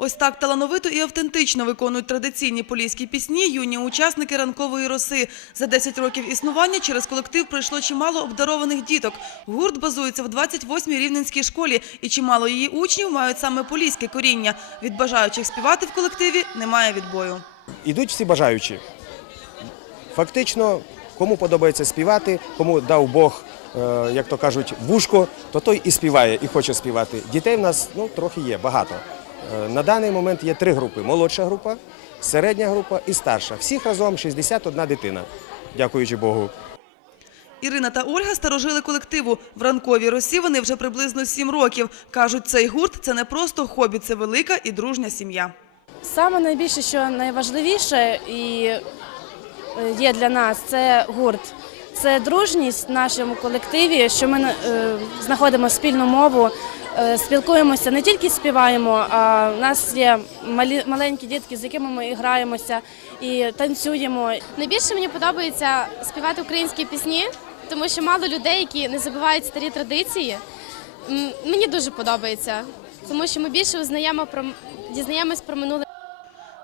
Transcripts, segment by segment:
Ось так талановито і автентично виконують традиційні поліські пісні юні учасники ранкової роси. За 10 років існування через колектив пройшло чимало обдарованих діток. Гурт базується в 28-й рівненській школі, і чимало її учнів мають саме поліське коріння. Від бажаючих співати в колективі немає відбою. Ідуть всі бажаючі. Фактично, кому подобається співати, кому дав Бог, е, як то кажуть, вушко, то той і співає, і хоче співати. Дітей в нас ну, трохи є, багато. Е, На даний момент є три групи: молодша група, середня група і старша. Всіх разом 61 дитина, дякуючи Богу. Ірина та Ольга старожили колективу. В ранковій росі вони вже приблизно 7 років. Кажуть, цей гурт – це не просто хобі, це велика і дружня сім'я. Саме найбільше, що найважливіше і е, є для нас, це гурт. Це дружність в нашому колективі, що ми е, знаходимо спільну мову, спілкуємося, не тільки співаємо, а в нас є малі, маленькі дітки, з якими ми граємося і танцюємо. Найбільше мені подобається співати українські пісні, тому що мало людей, які не забувають старі традиції. Мені дуже подобається, тому що ми більше узнаємо про дізнаємось про минуле.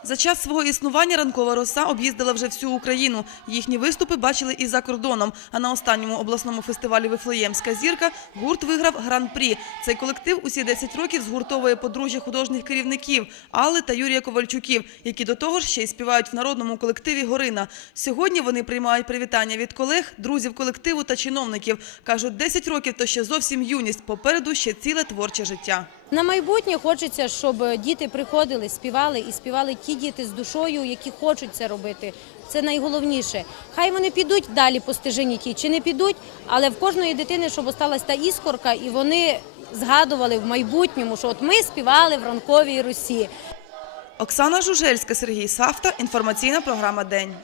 За час свого існування ранкова роса об'їздила вже всю Україну. Їхні виступи бачили і за кордоном. А на останньому обласному фестивалі Вифлеємська зірка гурт виграв гран-прі. Цей колектив усі 10 років згуртовує подружжя художніх керівників Алли та Юрія Ковальчуків, які до того ж ще й співають в народному колективі Горина. Сьогодні вони приймають привітання від колег, друзів колективу та чиновників. кажуть, 10 років то ще зовсім юність. Попереду ще ціле творче життя. На майбутнє хочеться, щоб діти приходили, співали і співали ті діти з душою, які хочуть це робити. Це найголовніше. Хай вони підуть далі по стежині ті чи не підуть, але в кожної дитини, щоб осталась та іскорка, і вони згадували в майбутньому, що от ми співали в ранковій Русі. Оксана Жужельська, Сергій Савта. Інформаційна програма День.